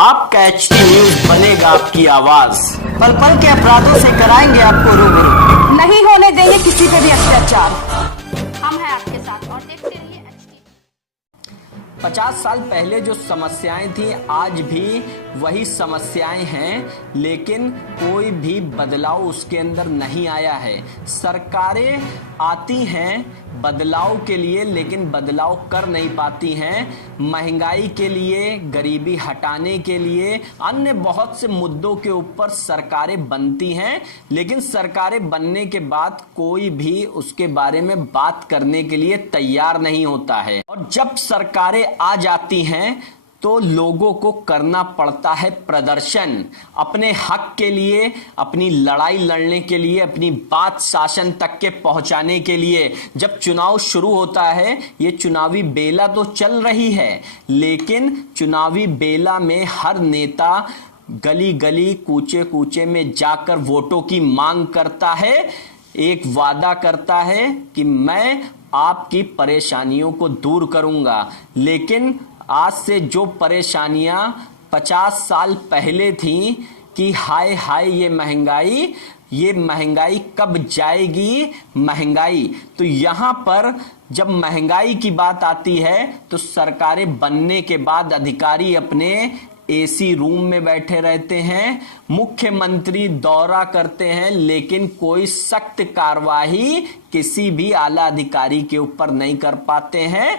आपका HT news बनेगा आपकी आवाज, पल पल के अपराधों से कराएंगे आपको रूबरू। नहीं होने देंगे किसी पे भी अत्याचार। हम हैं आपके साथ और देखते रहिए एचटी। 50 साल पहले जो समस्याएं थी आज भी वही समस्याएं हैं, लेकिन कोई भी बदलाव उसके अंदर नहीं आया है। सरकारें आती हैं बदलाव के लिए, लेकिन बदलाव कर नहीं पाती हैं। महंगाई के लिए, गरीबी हटाने के लिए, अन्य बहुत से मुद्दों के ऊपर सरकारें बनती हैं, लेकिन सरकारें बनने के बाद कोई भी उसके बारे में बात करने के लिए तैयार नहीं होता है। और जब सरकारें आ जाती हैं तो लोगों को करना पड़ता है प्रदर्शन, अपने हक के लिए, अपनी लड़ाई लड़ने के लिए, अपनी बात शासन तक के पहुंचाने के लिए। जब चुनाव शुरू होता है, ये चुनावी बेला तो चल रही है, लेकिन चुनावी बेला में हर नेता गली गली, कूचे कूचे में जाकर वोटों की मांग करता है, एक वादा करता है कि मैं आपकी परेशानियों को दूर करूंगा। लेकिन आज से जो परेशानियां 50 साल पहले थी कि हाय हाय ये महंगाई कब जाएगी महंगाई, तो यहां पर जब महंगाई की बात आती है तो सरकारें बनने के बाद अधिकारी अपने एसी रूम में बैठे रहते हैं, मुख्यमंत्री दौरा करते हैं, लेकिन कोई सख्त कार्रवाई किसी भी आला अधिकारी के ऊपर नहीं कर पाते हैं।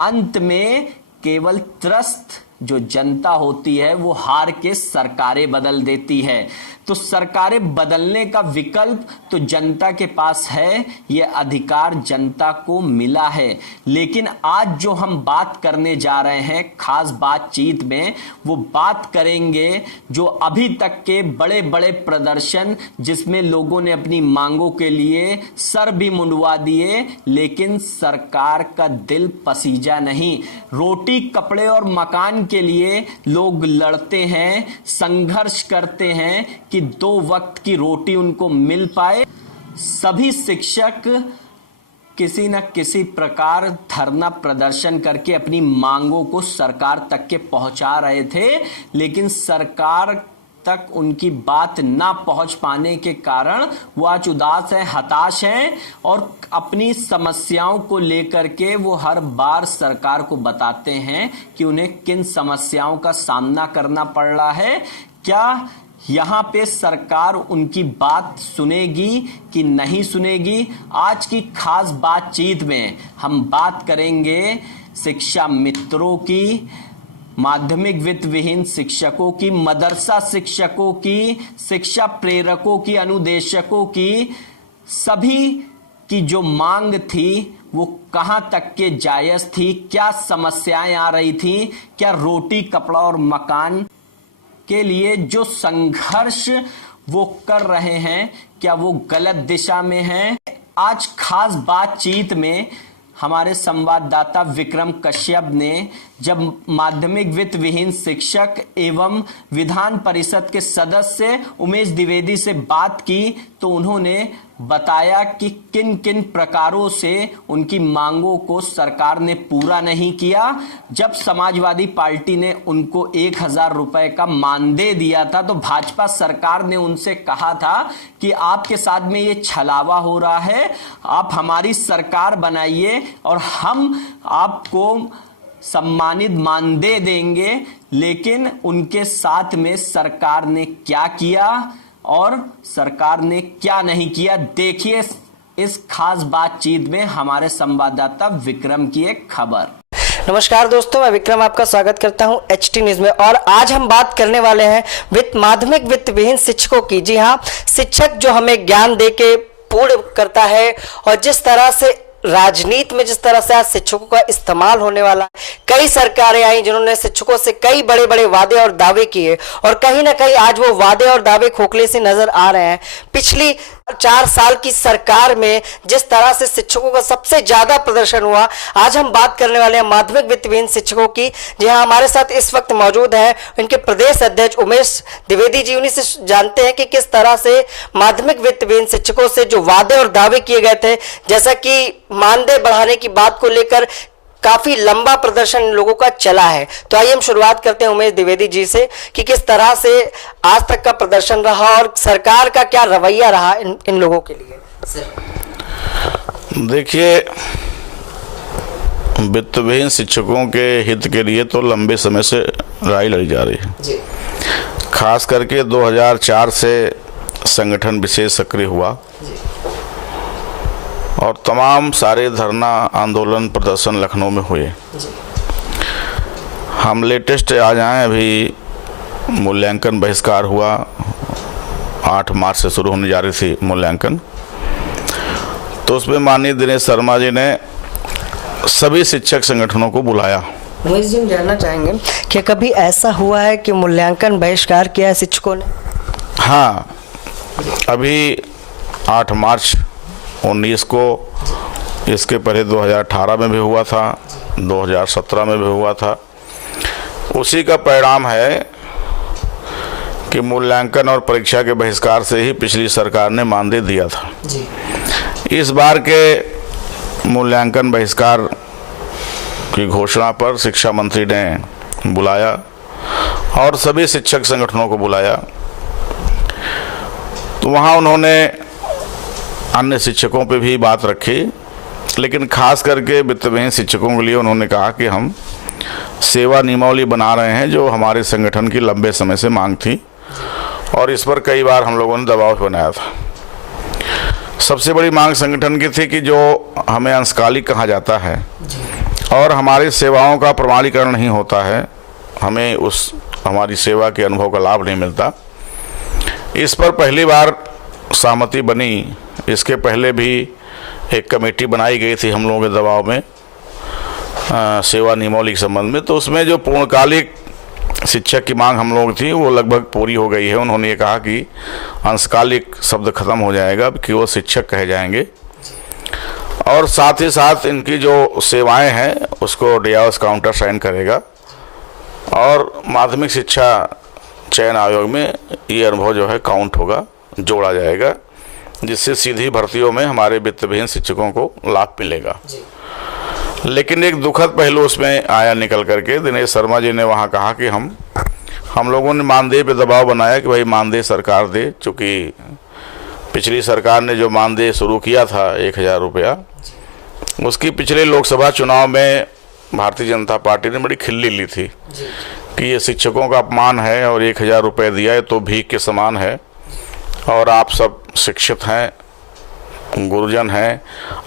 अंत में केवल त्रस्त जो जनता होती है वो हार के सरकारें बदल देती है। तो सरकारें बदलने का विकल्प तो जनता के पास है, ये अधिकार जनता को मिला है। लेकिन आज जो हम बात करने जा रहे हैं खास बातचीत में, वो बात करेंगे जो अभी तक के बड़े बड़े प्रदर्शन जिसमें लोगों ने अपनी मांगों के लिए सर भी मुंडवा दिए, लेकिन सरकार का दिल पसीजा नहीं। रोटी, कपड़े और मकान के लिए लोग लड़ते हैं, संघर्ष करते हैं कि 2 वक्त की रोटी उनको मिल पाए। सभी शिक्षक किसी न किसी प्रकार धरना प्रदर्शन करके अपनी मांगों को सरकार तक के पहुंचा रहे थे, लेकिन सरकार तक उनकी बात ना पहुंच पाने के कारण वो आज उदास हैं, हताश हैं और अपनी समस्याओं को लेकर के वो हर बार सरकार को बताते हैं कि उन्हें किन समस्याओं का सामना करना पड़ रहा है। क्या यहाँ पे सरकार उनकी बात सुनेगी कि नहीं सुनेगी? आज की खास बातचीत में हम बात करेंगे शिक्षा मित्रों की, माध्यमिक वित्त विहीन शिक्षकों की, मदरसा शिक्षकों की, शिक्षा प्रेरकों की, अनुदेशकों की। सभी की जो मांग थी वो कहां तक के जायज थी, क्या समस्याएं आ रही थी, क्या रोटी, कपड़ा और मकान के लिए जो संघर्ष वो कर रहे हैं क्या वो गलत दिशा में है? आज खास बातचीत में हमारे संवाददाता विक्रम कश्यप ने जब माध्यमिक वित्त विहीन शिक्षक एवं विधान परिषद के सदस्य उमेश द्विवेदी से बात की तो उन्होंने बताया कि किन किन प्रकारों से उनकी मांगों को सरकार ने पूरा नहीं किया। जब समाजवादी पार्टी ने उनको 1000 रुपए का मानदेय दिया था तो भाजपा सरकार ने उनसे कहा था कि आपके साथ में ये छलावा हो रहा है, आप हमारी सरकार बनाइए और हम आपको सम्मानित मानदेय देंगे। लेकिन उनके साथ में सरकार ने क्या किया और सरकार ने क्या नहीं किया, देखिए इस खास बातचीत में हमारे संवाददाता विक्रम की एक खबर। नमस्कार दोस्तों, मैं विक्रम आपका स्वागत करता हूं एचटी न्यूज में। और आज हम बात करने वाले हैं माध्यमिक वित्त विहीन शिक्षकों की। जी हाँ, शिक्षक जो हमें ज्ञान दे के पूर्ण करता है और जिस तरह से राजनीति में जिस तरह से आज शिक्षकों का इस्तेमाल होने वाला है, कई सरकारें आई जिन्होंने शिक्षकों से कई बड़े बड़े वादे और दावे किए और कहीं ना कहीं आज वो वादे और दावे खोखले से नजर आ रहे हैं। पिछली 4 साल की सरकार में जिस तरह से शिक्षकों का सबसे ज्यादा प्रदर्शन हुआ, आज हम बात करने वाले हैं माध्यमिक वित्त विहीन शिक्षकों की। जी हाँ, हमारे साथ इस वक्त मौजूद हैं इनके प्रदेश अध्यक्ष उमेश द्विवेदी जी। उन्हीं से जानते हैं कि किस तरह से माध्यमिक वित्त विहीन शिक्षकों से जो वादे और दावे किए गए थे, जैसा कि मानदेय बढ़ाने की बात को लेकर काफी लंबा प्रदर्शन इन लोगों का चला है। तो आइए हम शुरुआत करते हैं उमेश द्विवेदी जी से कि किस तरह से आज तक का प्रदर्शन रहा और सरकार का क्या रवैया रहा इन लोगों के लिए। देखिए, वित्तविहीन शिक्षकों के हित के लिए तो लंबे समय से लड़ाई लड़ी जा रही है जी। खास करके 2004 से संगठन विशेष सक्रिय हुआ और तमाम सारे धरना आंदोलन प्रदर्शन लखनऊ में हुए। हम लेटेस्ट आज आए, अभी मूल्यांकन बहिष्कार हुआ, 8 मार्च से शुरू होने जा रही थी मूल्यांकन। तो उसमें माननीय दिनेश शर्मा जी ने सभी शिक्षक संगठनों को बुलाया। उमेश जी, हम जानना चाहेंगे कि कभी ऐसा हुआ है कि मूल्यांकन बहिष्कार किया है शिक्षकों ने? हाँ, अभी 8 मार्च 19 को, इसके पहले 2018 में भी हुआ था, 2017 में भी हुआ था। उसी का परिणाम है कि मूल्यांकन और परीक्षा के बहिष्कार से ही पिछली सरकार ने मानदेय दिया था जी। इस बार के मूल्यांकन बहिष्कार की घोषणा पर शिक्षा मंत्री ने बुलाया और सभी शिक्षक संगठनों को बुलाया। तो वहाँ उन्होंने अन्य शिक्षकों पे भी बात रखी, लेकिन खास करके वित्तविहीन शिक्षकों के लिए उन्होंने कहा कि हम सेवा नियमावली बना रहे हैं जो हमारे संगठन की लंबे समय से मांग थी और इस पर कई बार हम लोगों ने दबाव बनाया था। सबसे बड़ी मांग संगठन की थी कि जो हमें अंशकालिक कहा जाता है और हमारी सेवाओं का प्रमाणीकरण नहीं होता है, हमें उस हमारी सेवा के अनुभव का लाभ नहीं मिलता। इस पर पहली बार सहमति बनी। इसके पहले भी एक कमेटी बनाई गई थी हम लोगों के दबाव में सेवा नियमावली के संबंध में। तो उसमें जो पूर्णकालिक शिक्षक की मांग हम लोग थी वो लगभग पूरी हो गई है। उन्होंने ये कहा कि अंशकालिक शब्द खत्म हो जाएगा, कि वो शिक्षक कहे जाएंगे और साथ ही साथ इनकी जो सेवाएं हैं उसको डियास काउंटर साइन करेगा और माध्यमिक शिक्षा चयन आयोग में ये अनुभव जो है काउंट होगा, जोड़ा जाएगा, जिससे सीधी भर्तियों में हमारे वित्तविहीन शिक्षकों को लाभ मिलेगा। लेकिन एक दुखद पहलू उसमें आया निकल करके। दिनेश शर्मा जी ने वहाँ कहा कि हम लोगों ने मानदेय पे दबाव बनाया कि भाई मानदेय सरकार दे, चूँकि पिछली सरकार ने जो मानदेय शुरू किया था 1000 रुपया, उसकी पिछले लोकसभा चुनाव में भारतीय जनता पार्टी ने बड़ी खिल्ली ली थी कि ये शिक्षकों का अपमान है और 1000 रुपये दिया है तो भीख के समान है और आप सब शिक्षित हैं, गुरुजन हैं,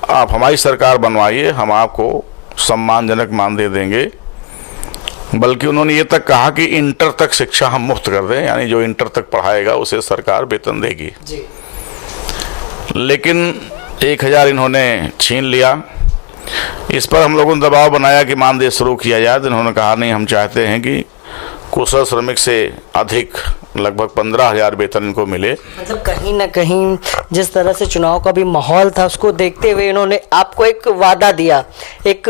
आप हमारी सरकार बनवाइए, हम आपको सम्मानजनक मानदेय देंगे। बल्कि उन्होंने ये तक कहा कि इंटर तक शिक्षा हम मुफ्त कर दें, यानी जो इंटर तक पढ़ाएगा उसे सरकार वेतन देगी। लेकिन 1000 इन्होंने छीन लिया। इस पर हम लोगों ने दबाव बनाया कि मानदेय शुरू किया जाए। तो इन्होंने कहा नहीं, हम चाहते हैं कि कुशल श्रमिक से अधिक लगभग 15,000 वेतन इनको मिले। मतलब कहीं ना कहीं जिस तरह से चुनाव का भी माहौल था उसको देखते हुए इन्होंने आपको एक वादा दिया, एक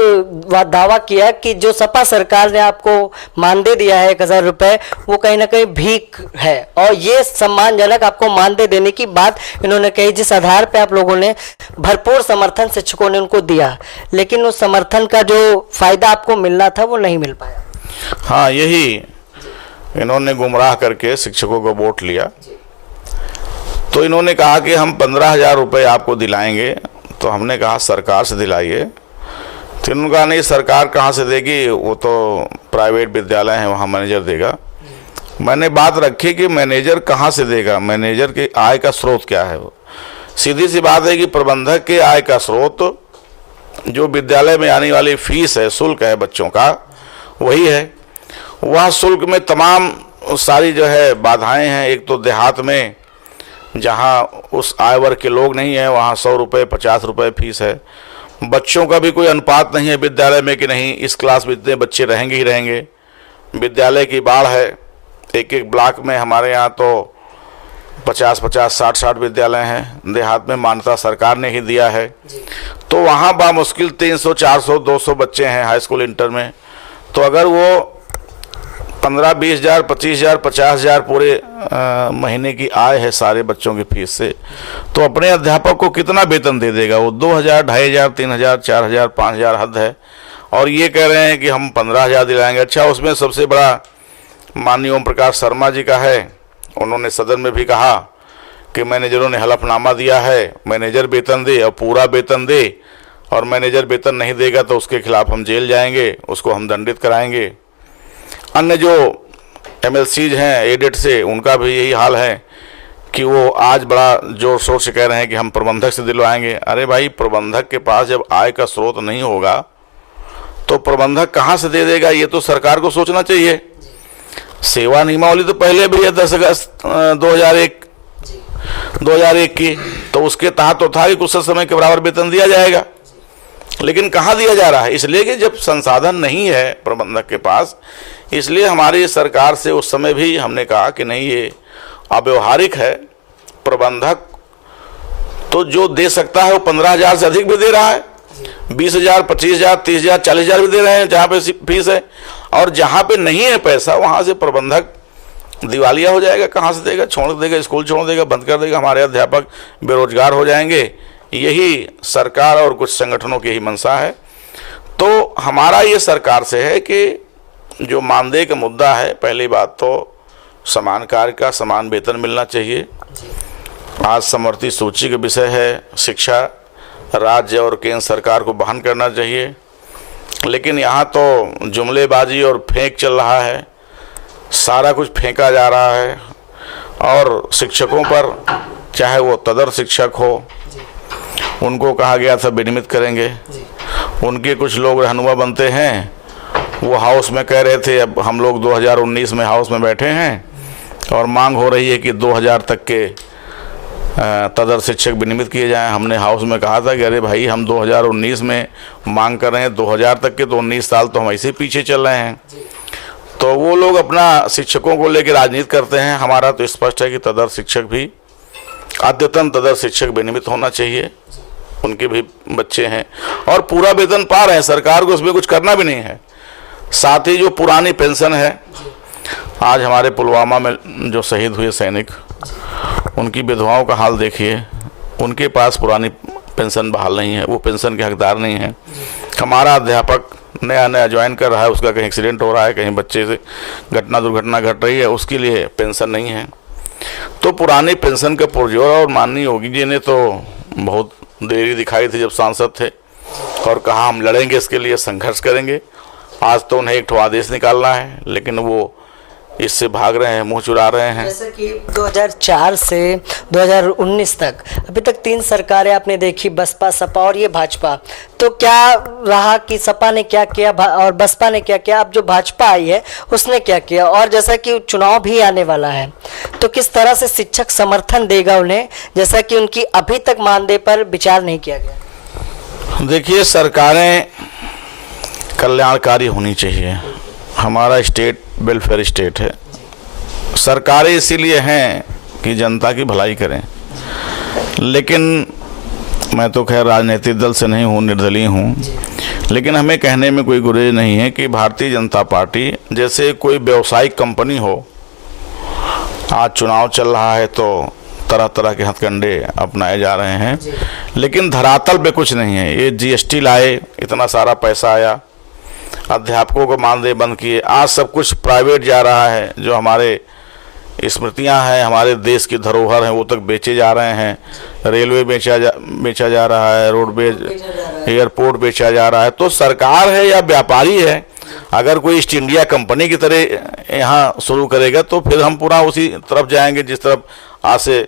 दावा किया कि जो सपा सरकार ने आपको मानदेय दिया है 1000 रुपए, वो कहीं ना कहीं भीख है और ये सम्मानजनक आपको मानदेय देने की बात इन्होंने कही, जिस आधार पे आप लोगों ने भरपूर समर्थन शिक्षकों ने उनको दिया, लेकिन उस समर्थन का जो फायदा आपको मिलना था वो नहीं मिल पाया। हाँ, यही इन्होंने गुमराह करके शिक्षकों को वोट लिया। तो इन्होंने कहा कि हम 15,000 रुपये आपको दिलाएंगे। तो हमने कहा सरकार से दिलाइए। तो इन्होंने कहा नहीं, सरकार कहाँ से देगी, वो तो प्राइवेट विद्यालय हैं, वहाँ मैनेजर देगा। मैंने बात रखी कि मैनेजर कहाँ से देगा, मैनेजर की आय का स्रोत क्या है। वो सीधी सी बात है कि प्रबंधक के आय का स्रोत जो विद्यालय में आने वाली फीस है, शुल्क है बच्चों का, वही है। वह शुल्क में तमाम सारी जो है बाधाएं हैं। एक तो देहात में जहां उस आय वर्ग के लोग नहीं हैं, वहां 100 रुपये 50 रुपये फीस है। बच्चों का भी कोई अनुपात नहीं है विद्यालय में कि नहीं इस क्लास में इतने बच्चे रहेंगे ही रहेंगे। विद्यालय की बाढ़ है। एक एक ब्लॉक में हमारे यहाँ तो 50-50 60-60 विद्यालय हैं। देहात में मान्यता सरकार ने ही दिया है। तो वहाँ बामुश्किल 300 400 200 बच्चे हैं हाई स्कूल इंटर में। तो अगर वो 15-20 हज़ार 25 हज़ार 50 हज़ार पूरे महीने की आय है सारे बच्चों की फीस से, तो अपने अध्यापक को कितना वेतन दे देगा। वो 2,000 2,500 3,000 4,000 5,000 हद है। और ये कह रहे हैं कि हम 15,000 दिलाएंगे। अच्छा, उसमें सबसे बड़ा माननीय ओम प्रकाश शर्मा जी का है। उन्होंने सदन में भी कहा कि मैनेजरों ने हलफनामा दिया है, मैनेजर वेतन दे और पूरा वेतन दे, और मैनेजर वेतन नहीं देगा तो उसके खिलाफ हम जेल जाएंगे, उसको हम दंडित कराएंगे। अन्य जो MLCs हैं एडेड से, उनका भी यही हाल है कि वो आज बड़ा जोर शोर से कह रहे हैं कि हम प्रबंधक से दिलवाएंगे। अरे भाई, प्रबंधक के पास जब आय का स्रोत नहीं होगा तो प्रबंधक कहाँ से दे देगा? ये तो सरकार को सोचना चाहिए। सेवा नियमावली तो पहले भी है 10 अगस्त 2001 की, तो उसके तहत तो था कि कुछ समय के बराबर वेतन दिया जाएगा, लेकिन कहाँ दिया जा रहा है? इसलिए कि जब संसाधन नहीं है प्रबंधक के पास, इसलिए हमारी सरकार से उस समय भी हमने कहा कि नहीं, ये अव्यवहारिक है। प्रबंधक तो जो दे सकता है वो 15,000 से अधिक भी दे रहा है, 20,000, 25,000, 30,000, 40,000 भी दे रहे हैं जहाँ पे फीस है, और जहाँ पे नहीं है पैसा वहाँ से प्रबंधक दिवालिया हो जाएगा। कहाँ से देगा? छोड़ देगा, स्कूल छोड़ देगा, बंद कर देगा, हमारे अध्यापक बेरोजगार हो जाएंगे। यही सरकार और कुछ संगठनों की ही मंशा है। तो हमारा ये सरकार से है कि जो मानदेय का मुद्दा है, पहली बात तो समान कार्य का समान वेतन मिलना चाहिए। आज समवर्ती सूची का विषय है, शिक्षा राज्य और केंद्र सरकार को वहन करना चाहिए, लेकिन यहाँ तो जुमलेबाजी और फेंक चल रहा है, सारा कुछ फेंका जा रहा है। और शिक्षकों पर, चाहे वो तदर शिक्षक हो, उनको कहा गया था विनियमित करेंगे, उनके कुछ लोग रहनुमा बनते हैं, वो हाउस में कह रहे थे। अब हम लोग 2019 में हाउस में बैठे हैं और मांग हो रही है कि 2000 तक के तदर शिक्षक विनियमित किए जाएं। हमने हाउस में कहा था कि अरे भाई, हम 2019 में मांग कर रहे हैं 2000 तक के, तो 19 साल तो हम ऐसे पीछे चल रहे हैं। तो वो लोग अपना शिक्षकों को लेकर राजनीति करते हैं। हमारा तो स्पष्ट है कि तदर शिक्षक भी, अद्यतन तदर शिक्षक विनियमित होना चाहिए, उनके भी बच्चे हैं और पूरा वेतन पा रहे हैं, सरकार को उसमें कुछ करना भी नहीं है। साथ ही जो पुरानी पेंशन है, आज हमारे पुलवामा में जो शहीद हुए सैनिक, उनकी विधवाओं का हाल देखिए, उनके पास पुरानी पेंशन बहाल नहीं है, वो पेंशन के हकदार नहीं है। हमारा अध्यापक नया ज्वाइन कर रहा है, उसका कहीं एक्सीडेंट हो रहा है, कहीं बच्चे से दुर्घटना घट रही है, उसके लिए पेंशन नहीं है। तो पुरानी पेंशन का पुरजोर, और माननीय योगी जी ने तो बहुत देरी दिखाई थी जब सांसद थे, और कहा हम लड़ेंगे, इसके लिए संघर्ष करेंगे। आज तो उन्हें एक ठो आदेश निकालना है, लेकिन वो इससे भाग रहे हैं, मुंह चुरा रहे हैं। जैसे कि 2004 से 2019 तक, अभी तक 3 सरकारें आपने देखी, बसपा, सपा और ये भाजपा। तो क्या रहा कि सपा ने क्या किया और बसपा ने क्या किया? अब जो भाजपा आई है उसने क्या किया? और जैसा कि चुनाव भी आने वाला है, तो किस तरह से शिक्षक समर्थन देगा उन्हें, जैसा कि उनकी अभी तक मानदेय पर विचार नहीं किया गया? देखिए, सरकारें कल्याणकारी होनी चाहिए। हमारा स्टेट वेलफेयर स्टेट है। सरकारें इसीलिए हैं कि जनता की भलाई करें, लेकिन मैं तो खैर राजनीतिक दल से नहीं हूँ, निर्दलीय हूँ, लेकिन हमें कहने में कोई गुरेज नहीं है कि भारतीय जनता पार्टी जैसे कोई व्यावसायिक कंपनी हो, आज चुनाव चल रहा है तो तरह तरह के हथकंडे अपनाए जा रहे हैं, लेकिन धरातल पे कुछ नहीं है। ये GST लाए, इतना सारा पैसा आया, अध्यापकों को मानदेय बंद किए, आज सब कुछ प्राइवेट जा रहा है। जो हमारे स्मृतियां हैं, हमारे देश की धरोहर हैं, वो तक बेचे जा रहे हैं। रेलवे बेचा जा रहा है, रोडवेज, एयरपोर्ट बेचा जा रहा है। तो सरकार है या व्यापारी है, अगर कोई ईस्ट इंडिया कंपनी की तरह यहाँ शुरू करेगा तो फिर हम पूरा उसी तरफ जाएंगे जिस तरफ आज से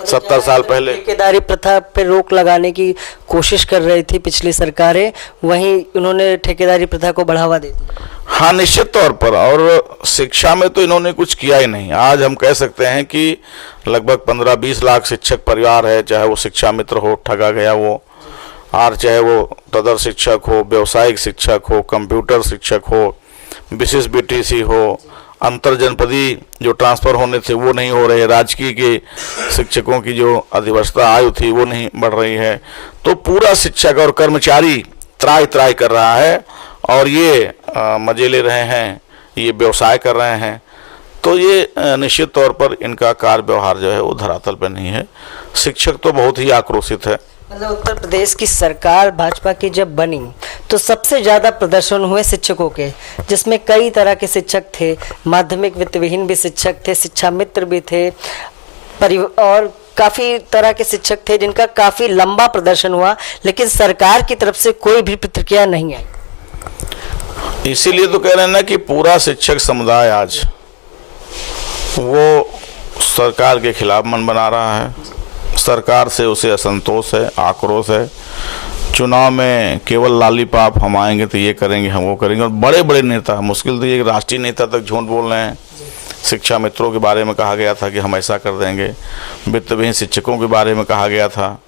70 साल पहले ठेकेदारी प्रथा पर रोक लगाने की कोशिश कर रही थी पिछली सरकारें, वहीं उन्होंने ठेकेदारी प्रथा को बढ़ावा दे दिया। हाँ, निश्चित तौर पर। और शिक्षा में तो इन्होंने कुछ किया ही नहीं। आज हम कह सकते हैं कि लगभग 15-20 लाख शिक्षक परिवार है, चाहे वो शिक्षा मित्र हो, ठगा गया वो, और चाहे वो तदर शिक्षक हो, व्यावसायिक शिक्षक हो, कंप्यूटर शिक्षक हो, विशेष BTC हो, अंतर जनपदी जो ट्रांसफ़र होने थे वो नहीं हो रहे, राजकीय के शिक्षकों की जो अधिवस्था आयु थी वो नहीं बढ़ रही है। तो पूरा शिक्षक और कर्मचारी त्राही त्राही कर रहा है और ये मजे ले रहे हैं, ये व्यवसाय कर रहे हैं। तो ये निश्चित तौर पर इनका कार्य व्यवहार जो है वो धरातल पर नहीं है। शिक्षक तो बहुत ही आक्रोशित है। मतलब उत्तर प्रदेश की सरकार भाजपा की जब बनी तो सबसे ज्यादा प्रदर्शन हुए शिक्षकों के, जिसमें कई तरह के शिक्षक थे, माध्यमिक वित्त विहीन भी शिक्षक थे, शिक्षा मित्र भी थे, और काफी तरह के शिक्षक थे जिनका काफी लंबा प्रदर्शन हुआ, लेकिन सरकार की तरफ से कोई भी प्रतिक्रिया नहीं आई। इसीलिए तो कह रहे हैं ना कि पूरा शिक्षक समुदाय आज वो सरकार के खिलाफ मन बना रहा है। सरकार से उसे असंतोष है, आक्रोश है। चुनाव में केवल लालीपाप, हम आएंगे तो ये करेंगे, हम वो करेंगे, और बड़े बड़े नेता, मुश्किल तो ये राष्ट्रीय नेता तक झूठ बोल रहे हैं। शिक्षा मित्रों के बारे में कहा गया था कि हम ऐसा कर देंगे, वित्त विहीन शिक्षकों के बारे में कहा गया था,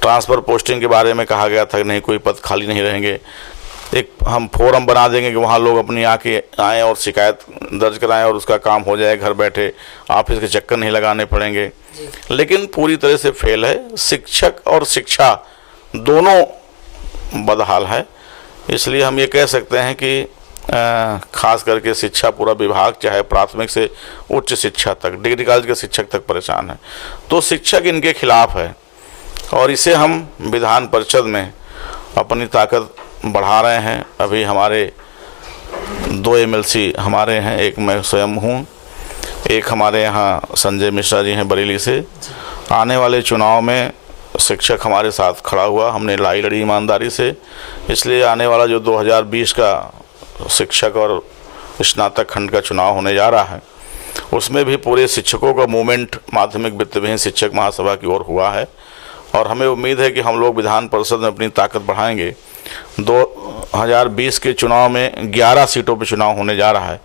ट्रांसफ़र पोस्टिंग के बारे में कहा गया था कि नहीं कोई पद खाली नहीं रहेंगे, एक हम फोरम बना देंगे कि वहाँ लोग अपनी आके आएँ और शिकायत दर्ज कराएं और उसका काम हो जाए, घर बैठे ऑफिस के चक्कर नहीं लगाने पड़ेंगे। लेकिन पूरी तरह से फेल है। शिक्षक और शिक्षा दोनों बदहाल है। इसलिए हम ये कह सकते हैं कि खास करके शिक्षा पूरा विभाग, चाहे प्राथमिक से उच्च शिक्षा तक, डिग्री कॉलेज के शिक्षक तक परेशान है। तो शिक्षक इनके खिलाफ है और इसे हम विधान परिषद में अपनी ताकत बढ़ा रहे हैं। अभी हमारे 2 MLC हमारे हैं, एक मैं स्वयं हूँ, एक हमारे यहाँ संजय मिश्रा जी हैं बरेली से। आने वाले चुनाव में शिक्षक हमारे साथ खड़ा हुआ, हमने लड़ाई लड़ी ईमानदारी से। इसलिए आने वाला जो 2020 का शिक्षक और स्नातक खंड का चुनाव होने जा रहा है, उसमें भी पूरे शिक्षकों का मूवमेंट माध्यमिक वित्त विहीन शिक्षक महासभा की ओर हुआ है और हमें उम्मीद है कि हम लोग विधान परिषद में अपनी ताकत बढ़ाएंगे। 2020 के चुनाव में 11 सीटों पर चुनाव होने जा रहा है,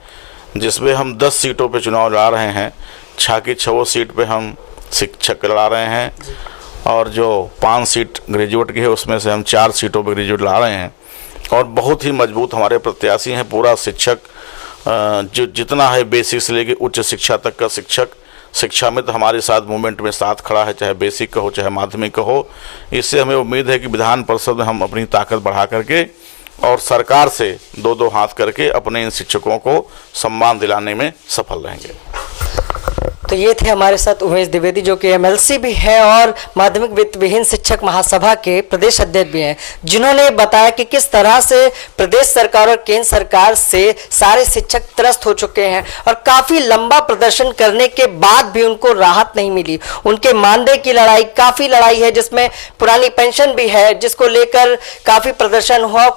जिसमें हम 10 सीटों पर चुनाव लड़ा रहे हैं। 6 की 6 सीट पे हम शिक्षक लड़ा रहे हैं और जो 5 सीट ग्रेजुएट की है उसमें से हम 4 सीटों पर ग्रेजुएट लड़ा रहे हैं और बहुत ही मजबूत हमारे प्रत्याशी हैं। पूरा शिक्षक जो जितना है बेसिक से लेकर उच्च शिक्षा तक का शिक्षक, शिक्षा मित्र हमारे साथ मूवमेंट में साथ खड़ा है, चाहे बेसिक का हो चाहे माध्यमिक का हो। इससे हमें उम्मीद है कि विधान परिषद में हम अपनी ताकत बढ़ा करके और सरकार से 2-2 हाथ करके अपने इन शिक्षकों को सम्मान दिलाने में सफल रहेंगे। तो ये थे हमारे साथ उमेश द्विवेदी, जो कि MLC भी है और माध्यमिक वित्त विहीन शिक्षक महासभा के प्रदेश अध्यक्ष भी हैं, जिन्होंने बताया कि किस तरह से प्रदेश सरकार और केंद्र सरकार से सारे शिक्षक त्रस्त हो चुके हैं और काफी लंबा प्रदर्शन करने के बाद भी उनको राहत नहीं मिली। उनके मानदेय की लड़ाई, काफी लड़ाई है, जिसमें पुरानी पेंशन भी है, जिसको लेकर काफी प्रदर्शन हुआ,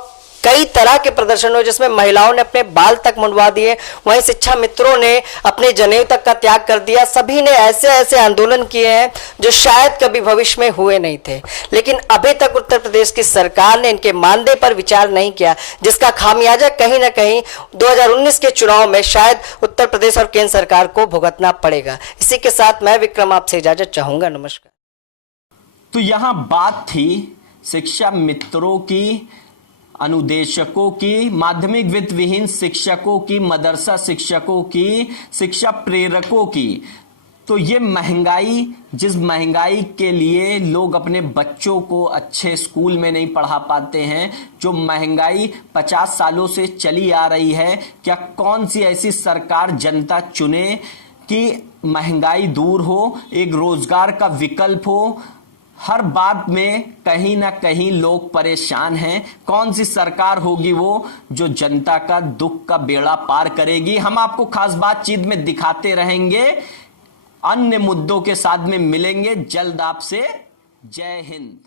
कई तरह के प्रदर्शन हुए, जिसमें महिलाओं ने अपने बाल तक मुंडवा दिए, वहीं शिक्षा मित्रों ने अपने जनेऊ तक का त्याग कर दिया। सभी ने ऐसे ऐसे आंदोलन किए हैं जो शायद कभी भविष्य में हुए नहीं थे, लेकिन अभी तक उत्तर प्रदेश की सरकार ने इनके मानदेय पर विचार नहीं किया, जिसका खामियाजा कहीं ना कहीं 2019 के चुनाव में शायद उत्तर प्रदेश और केंद्र सरकार को भुगतना पड़ेगा। इसी के साथ मैं विक्रम आपसे इजाजत चाहूंगा। नमस्कार। तो यहाँ बात थी शिक्षा मित्रों की, अनुदेशकों की, माध्यमिक वित्त विहीन शिक्षकों की, मदरसा शिक्षकों की, शिक्षा प्रेरकों की। तो ये महंगाई, जिस महंगाई के लिए लोग अपने बच्चों को अच्छे स्कूल में नहीं पढ़ा पाते हैं, जो महंगाई 50 सालों से चली आ रही है, क्या कौन सी ऐसी सरकार जनता चुने कि महंगाई दूर हो, एक रोजगार का विकल्प हो। हर बात में कहीं ना कहीं लोग परेशान हैं। कौन सी सरकार होगी वो जो जनता का दुख का बेड़ा पार करेगी? हम आपको खास बातचीत में दिखाते रहेंगे, अन्य मुद्दों के साथ में मिलेंगे जल्द आपसे। जय हिंद।